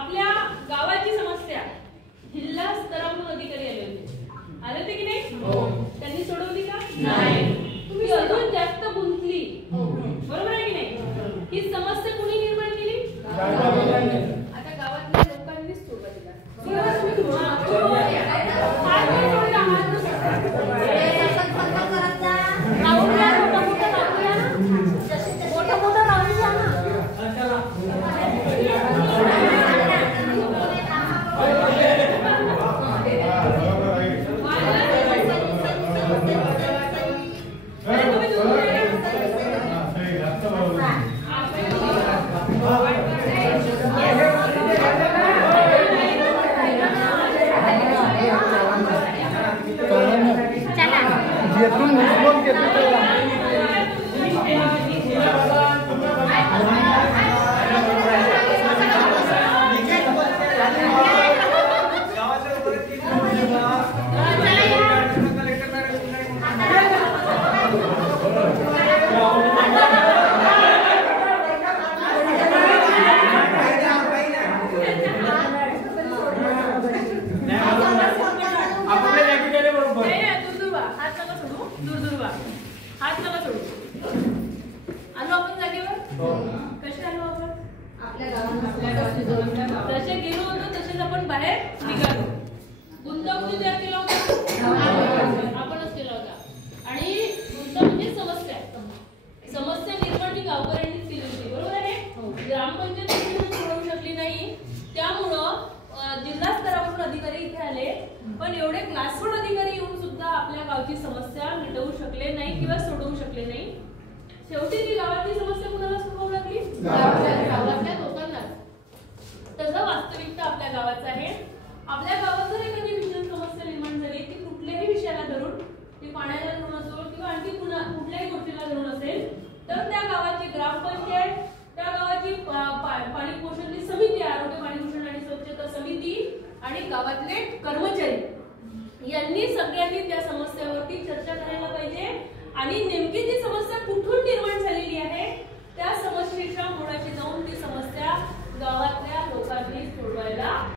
आपल्या गावाची समस्या जिल्हा स्तरावरून अधिकारी आले होते की नाही? त्यांनी सोडवली का? नाही. तुम्ही अजून जास्त गुंतली, बरोबर आहे की नाही? ही समस्या कुणी निर्माण केली? आता गावातल्या लोकांनीच सोडवली. हात नका सोडू. आलो आपण जागेवर. कसे आलो आपण? आपल्या गावात जसे गेलो होतो तसेच आपण बाहेर निघालो. गुंतवणूक तयार केला होता, आपणच केला होता. आणि गुंतवणूक म्हणजे समस्या निर्माण ही गावकऱ्यांनीच केली होती, बरोबर आहे? ग्रामपंचायत सोडवू शकली नाही, त्यामुळं जिल्हा स्तरावरून अधिकारी इथे आले. पण एवढे क्लास 1 अधिकारी येऊन सुद्धा आपल्या गावची समस्या मिटवू शकले नाही किंवा सोडवू शकले नाही. शेवटी ती गावाची समस्या कुणाला सोडवावी लागली? गावातल्या लोकांना. तसं वास्तविकता आपल्या गावाचं आहे. आपल्या गावात जर एखादी विशेष समस्या निर्माण झाली, ती कुठल्याही विषयाला धरून, ती पाण्याला धरून असो किंवा आणखी कुठल्याही गोष्टीला धरून असेल, तर त्या गावाची ग्रामपंचायत, त्या गावाची पाणी पोषण समिती, आरोग्य पाणी पोषण आणि स्वच्छता समिती आणि गावातले कर्मचारी यांनी सगळ्यांनी त्या समस्येवरती चर्चा करायला पाहिजे. आणि नेमकी ती समस्या कुठून निर्माण झालेली आहे त्या समस्येच्या मुळाशी जाऊन ती समस्या गावातल्या लोकांनी सोडवायला